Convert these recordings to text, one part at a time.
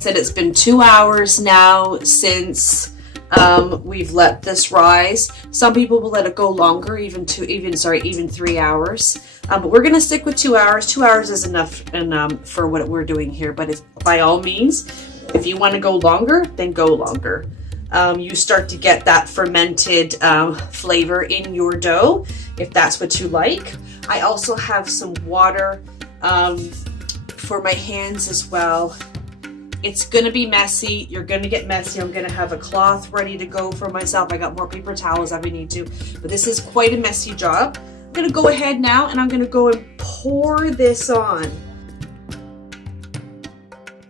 Said it's been 2 hours now since we've let this rise. Some people will let it go longer, even 3 hours. But we're gonna stick with 2 hours. 2 hours is enough for what we're doing here. But if, by all means, if you want to go longer, then go longer. You start to get that fermented flavor in your dough, if that's what you like. I also have some water for my hands as well. It's gonna be messy. You're gonna get messy. I'm gonna have a cloth ready to go for myself. I got more paper towels if I need to, but this is quite a messy job. I'm gonna go ahead now and I'm gonna go and pour this on.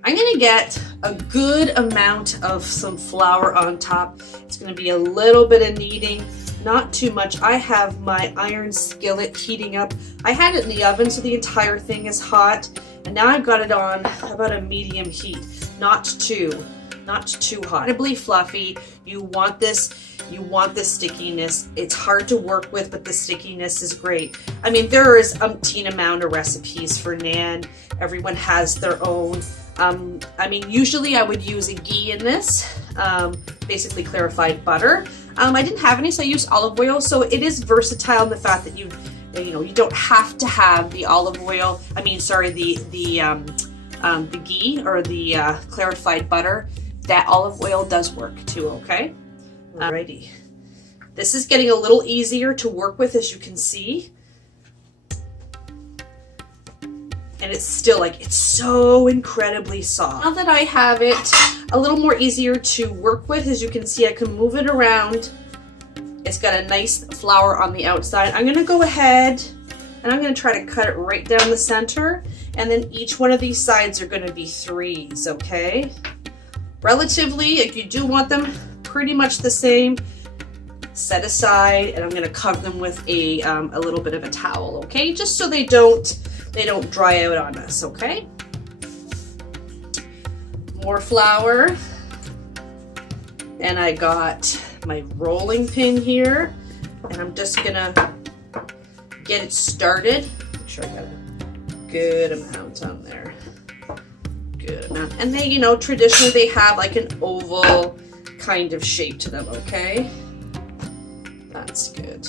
I'm gonna get a good amount of some flour on top. It's gonna be a little bit of kneading, not too much. I have my iron skillet heating up. I had it in the oven, so the entire thing is hot. And now I've got it on about a medium heat, not too hot. Incredibly fluffy. You want this stickiness. It's hard to work with, but the stickiness is great. I mean, there is umpteen amount of recipes for naan. Everyone has their own. I mean, usually I would use a ghee in this, basically clarified butter. I didn't have any, so I used olive oil. So it is versatile in the fact that you don't have to have the olive oil. I mean, sorry, the ghee or the clarified butter. That olive oil does work too. Okay. Alrighty. This is getting a little easier to work with, as you can see. And it's still it's so incredibly soft. Now that I have it a little more easier to work with, as you can see, I can move it around. It's got a nice flour on the outside. I'm gonna go ahead and I'm gonna try to cut it right down the center, and then each one of these sides are gonna be 3s, okay? Relatively, if you do want them pretty much the same, set aside, and I'm gonna cover them with a little bit of a towel, okay? Just so they don't dry out on us, okay? More flour, and I got my rolling pin here, and I'm just gonna get it started. Make sure I got a good amount on there. Good amount. And they, traditionally they have like an oval kind of shape to them, okay? That's good.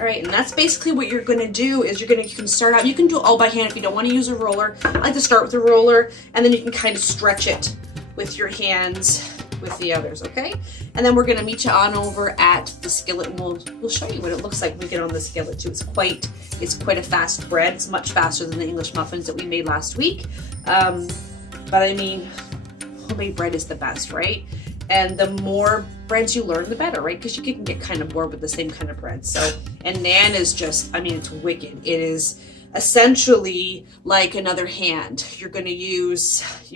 All right, and that's basically what you're gonna do. Is you can start out, you can do it all by hand if you don't want to use a roller. I like to start with a roller, and then you can kind of stretch it with your hands with the others, okay? And then we're gonna meet you on over at the skillet, and we'll show you what it looks like when we get on the skillet too. It's quite a fast bread. It's much faster than the English muffins that we made last week. But I mean, homemade bread is the best, right? And the more breads you learn, the better, right? Because you can get kind of bored with the same kind of bread. So, and naan is just, I mean, it's wicked. It is essentially like another hand. You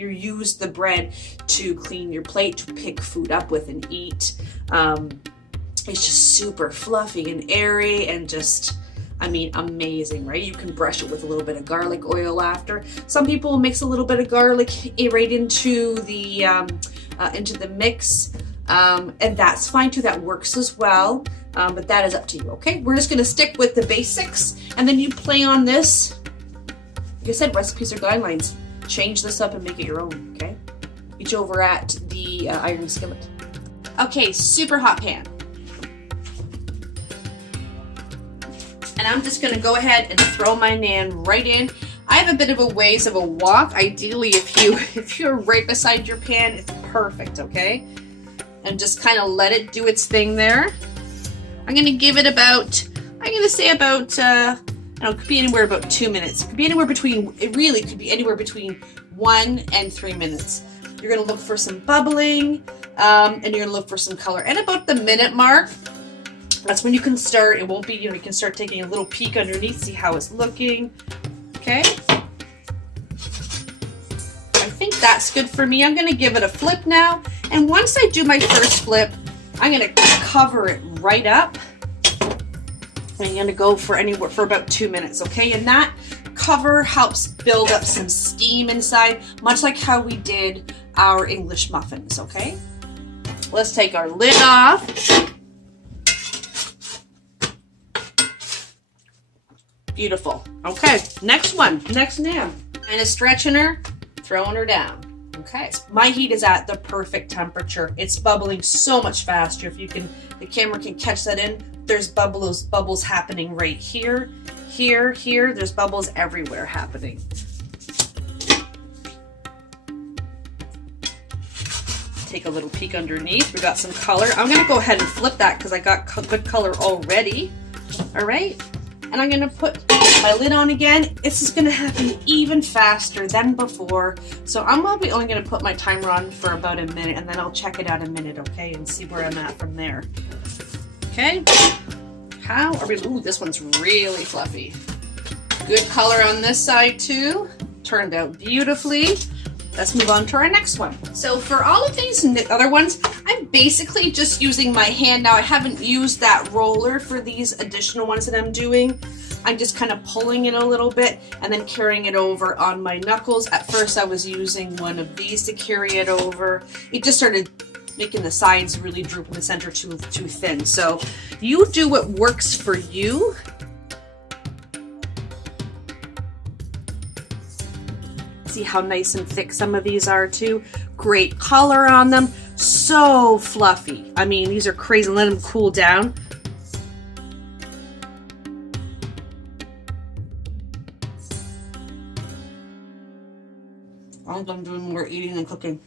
use the bread to clean your plate, to pick food up with and eat. It's just super fluffy and airy, and just, I mean, amazing, right? You can brush it with a little bit of garlic oil after. Some people mix a little bit of garlic right into the mix, and that's fine too. That works as well, but that is up to you, okay? We're just gonna stick with the basics, and then you play on this. Like I said, recipes are guidelines. Change this up and make it your own, okay? Reach over at the iron skillet. Okay, super hot pan. And I'm just gonna go ahead and throw my naan right in. I have a bit of a ways of a walk. Ideally, if you're right beside your pan, it's perfect, okay? And just kind of let it do its thing there. I'm gonna give it about, I'm gonna say about, I don't know, it could be anywhere about 2 minutes. It could be anywhere between, it really could be anywhere between 1 and 3 minutes. You're gonna look for some bubbling, and you're gonna look for some color. And about the minute mark, that's when you can start. It won't be, you know, you can start taking a little peek underneath, see how it's looking. Okay. I think that's good for me. I'm gonna give it a flip now. And once I do my first flip, I'm gonna cover it right up. I'm gonna go for anywhere for about 2 minutes, okay? And that cover helps build up some steam inside, much like how we did our English muffins, okay? Let's take our lid off. Beautiful. Okay, next one, next naan. And a stretching her, throwing her down. Okay, my heat is at the perfect temperature. It's bubbling so much faster. If you can, the camera can catch that in. There's bubbles happening right here, here, here. There's bubbles everywhere happening. Take a little peek underneath. We got some color. I'm gonna go ahead and flip that because I got good color already. All right. And I'm gonna put my lid on again. This is gonna happen even faster than before. So I'm probably only gonna put my timer on for about a minute, and then I'll check it out a minute, okay? And see where I'm at from there. Okay, how are we? Ooh, this one's really fluffy. Good color on this side too. Turned out beautifully. Let's move on to our next one. So for all of these other ones, I'm basically just using my hand. Now I haven't used that roller for these additional ones that I'm doing. I'm just kind of pulling it a little bit and then carrying it over on my knuckles. At first I was using one of these to carry it over. It just started making the sides really droop in the center too thin. So you do what works for you. See how nice and thick some of these are too. Great color on them. So fluffy. I mean, these are crazy. Let them cool down. All I'm doing more eating than cooking.